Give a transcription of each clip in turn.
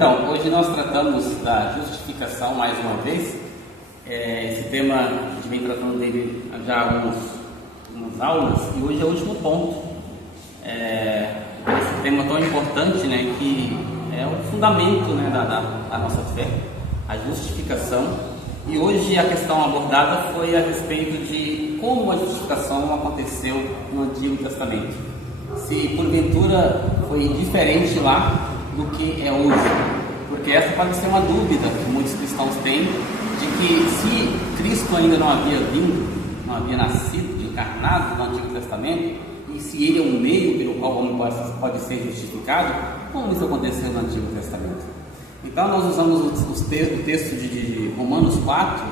Então, hoje nós tratamos da justificação mais uma vez. Esse tema a gente vem tratando dele já há algumas aulas e hoje é o último ponto. Esse tema tão importante, né, que é o fundamento, né, da nossa fé, a justificação. E hoje a questão abordada foi a respeito de como a justificação aconteceu no Antigo Testamento. Se porventura foi diferente lá do que é hoje, porque essa pode ser uma dúvida que muitos cristãos têm, de que se Cristo ainda não havia vindo, não havia nascido, encarnado no Antigo Testamento, e se ele é um meio pelo qual o homem pode ser justificado, como isso aconteceu no Antigo Testamento? Então nós usamos o texto de Romanos 4,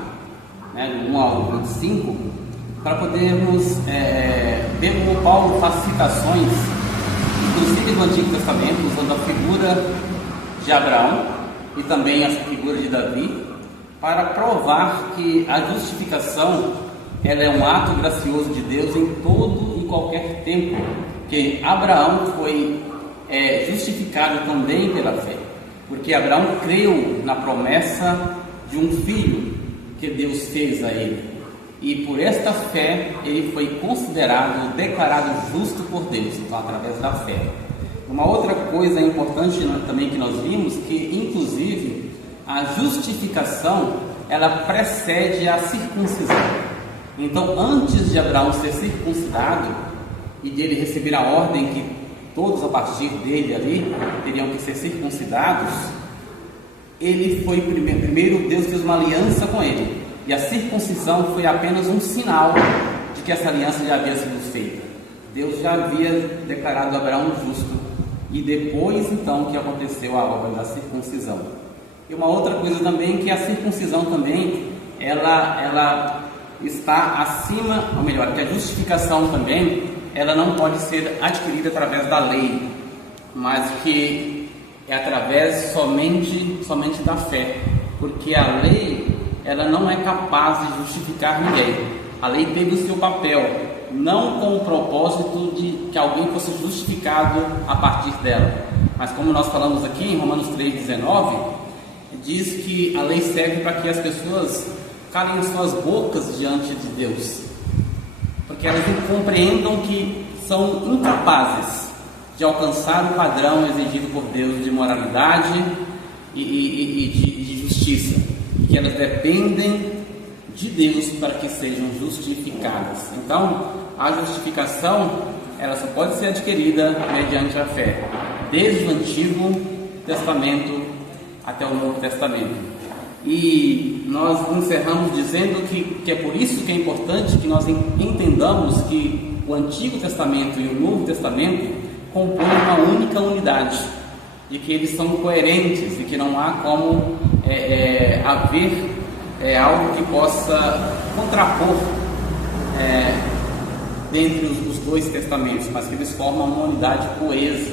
né, do 1 ao 25, para podermos ver como Paulo faz citações, inclusive do Antigo Testamento, usando a figura de Abraão e também a figura de Davi, para provar que a justificação ela é um ato gracioso de Deus em todo e qualquer tempo, que Abraão foi justificado também pela fé, porque Abraão creu na promessa de um filho que Deus fez a ele, e por esta fé ele foi considerado, declarado justo por Deus, então através da fé. Uma outra coisa importante também que nós vimos, que inclusive a justificação ela precede a circuncisão. Então antes de Abraão ser circuncidado e dele receber a ordem que todos a partir dele ali teriam que ser circuncidados, ele foi primeiro Deus fez uma aliança com ele, e a circuncisão foi apenas um sinal de que essa aliança já havia sido feita. Deus já havia declarado Abraão justo, e depois então que aconteceu a obra da circuncisão. E uma outra coisa também, que a circuncisão também ela está acima, ou melhor, que a justificação também ela não pode ser adquirida através da lei, mas que é através somente da fé, porque a lei ela não é capaz de justificar ninguém. A lei teve o seu papel, não com o propósito de que alguém fosse justificado a partir dela, mas como nós falamos aqui em Romanos 3,19, diz que a lei serve para que as pessoas calem suas bocas diante de Deus, porque elas compreendam que são incapazes de alcançar o padrão exigido por Deus de moralidade e de justiça, que elas dependem de Deus para que sejam justificadas. Então, a justificação ela só pode ser adquirida mediante a fé, desde o Antigo Testamento até o Novo Testamento. E nós encerramos dizendo que é por isso que é importante que nós entendamos que o Antigo Testamento e o Novo Testamento compõem uma única unidade, e que eles são coerentes e que não há como haver algo que possa contrapor dentre os dois testamentos, mas que eles formam uma unidade coesa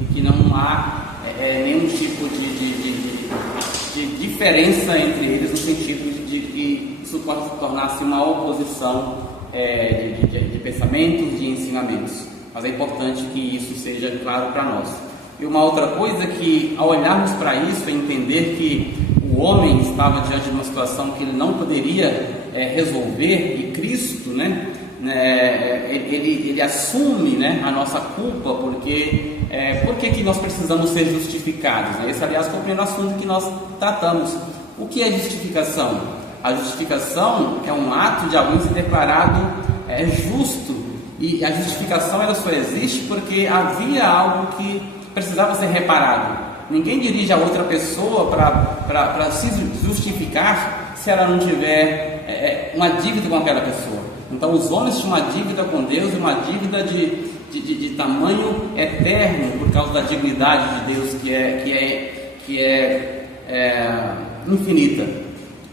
e que não há nenhum tipo de diferença entre eles, no sentido de que isso pode se tornar uma oposição de pensamentos, de ensinamentos. Mas é importante que isso seja claro para nós. E uma outra coisa que, ao olharmos para isso, é entender que o homem estava diante de uma situação que ele não poderia resolver, e Cristo, né, ele assume, né, a nossa culpa, porque por que nós precisamos ser justificados, né? Esse, aliás, foi o primeiro assunto que nós tratamos. O que é justificação? A justificação é um ato de alguém ser declarado justo, e a justificação ela só existe porque havia algo que precisava ser reparado. Ninguém dirige a outra pessoa para se justificar se ela não tiver uma dívida com aquela pessoa. Então os homens tinham uma dívida com Deus, uma dívida de tamanho eterno, por causa da dignidade de Deus que é infinita,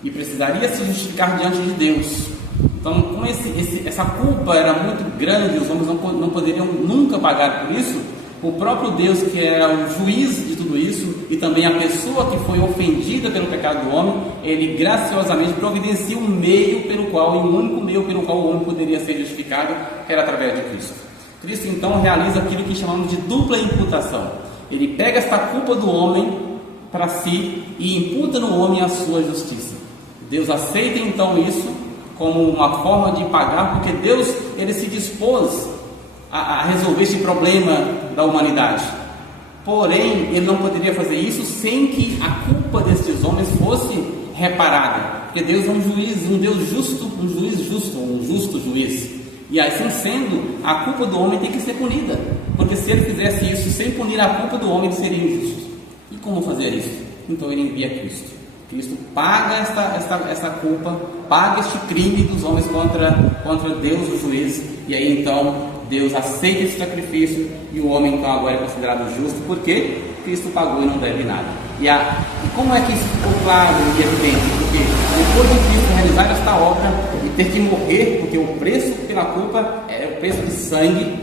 e precisaria se justificar diante de Deus. Então, como essa culpa era muito grande, os homens não poderiam nunca pagar por isso, o próprio Deus, que era o juiz de tudo isso, e também a pessoa que foi ofendida pelo pecado do homem, ele graciosamente providencia um meio pelo qual, e um único meio pelo qual o homem poderia ser justificado, que era através de Cristo. Cristo então realiza aquilo que chamamos de dupla imputação. Ele pega esta culpa do homem para si e imputa no homem a sua justiça. Deus aceita então isso como uma forma de pagar, porque Deus ele se dispôs a resolver esse problema da humanidade. Porém, ele não poderia fazer isso sem que a culpa destes homens fosse reparada, porque Deus é um juiz, um Deus justo, um juiz justo, um justo juiz. E assim sendo, a culpa do homem tem que ser punida, porque se ele fizesse isso sem punir a culpa do homem, ele seria injusto. E como fazer isso? Então ele envia Cristo. Cristo paga esta culpa, paga este crime dos homens contra Deus, o juiz, e aí então Deus aceita esse sacrifício e o homem então agora é considerado justo, porque Cristo pagou e não deve nada. E como é que isso ficou claro e evidente? Porque depois de Cristo realizar esta obra e ter que morrer, porque o preço pela culpa é o preço de sangue,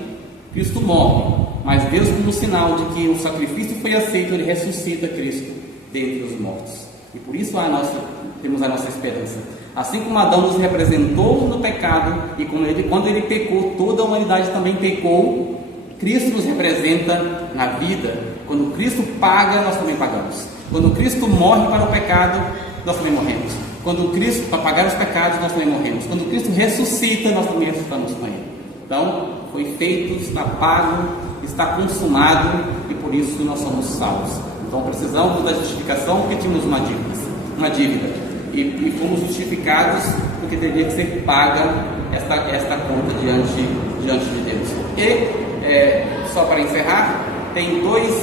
Cristo morre, mas Deus, como sinal de que o sacrifício foi aceito, ele ressuscita Cristo dentre os mortos. E por isso temos a nossa esperança. Assim como Adão nos representou no pecado, e quando ele pecou, toda a humanidade também pecou, Cristo nos representa na vida. Quando Cristo paga, nós também pagamos. Quando Cristo morre para o pecado, nós também morremos. Quando Cristo, para pagar os pecados, nós também morremos. Quando Cristo ressuscita, nós também ressuscitamos com Ele. Então, foi feito, está pago, está consumado, e por isso nós somos salvos. Então precisamos da justificação porque tínhamos uma dívida e fomos justificados porque teria que ser paga esta conta diante de Deus. E só para encerrar, tem dois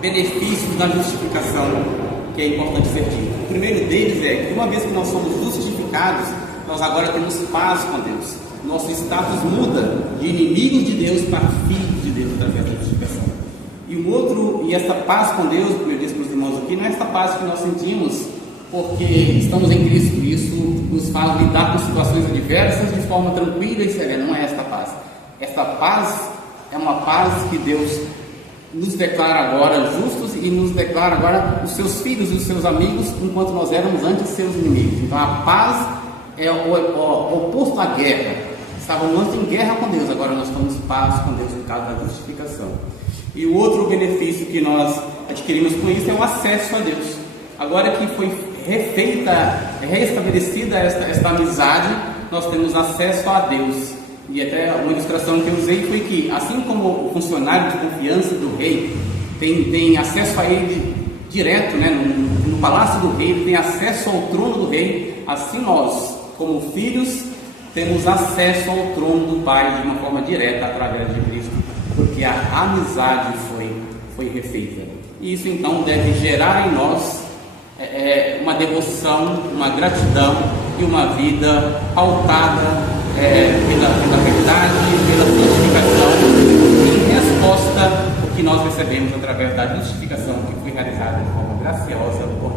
benefícios da justificação que é importante ser dito. O primeiro deles é que uma vez que nós somos justificados, nós agora temos paz com Deus. Nosso status muda de inimigos de Deus para filhos de Deus através da justificação. E essa paz com Deus, como eu disse para os irmãos aqui, não é essa paz que nós sentimos porque estamos em Cristo. Isso nos faz lidar com situações adversas de forma tranquila e serena. Não é esta paz. Esta paz é uma paz que Deus nos declara agora justos e nos declara agora os seus filhos e os seus amigos, enquanto nós éramos antes seus inimigos. Então a paz é o oposto à guerra. Estávamos antes em guerra com Deus, agora nós estamos em paz com Deus por causa da justificação. E o outro benefício que nós adquirimos com isso é o acesso a Deus. Agora que foi restabelecida esta amizade, nós temos acesso a Deus. E até uma ilustração que eu usei foi que, assim como o funcionário de confiança do rei tem acesso a ele direto, né, no palácio do rei, ele tem acesso ao trono do rei, assim nós, como filhos, temos acesso ao trono do Pai de uma forma direta através de Cristo, porque a amizade foi refeita. E isso então deve gerar em nós uma devoção, uma gratidão e uma vida pautada pela verdade, pela santificação, em resposta ao que nós recebemos através da justificação que foi realizada de forma graciosa por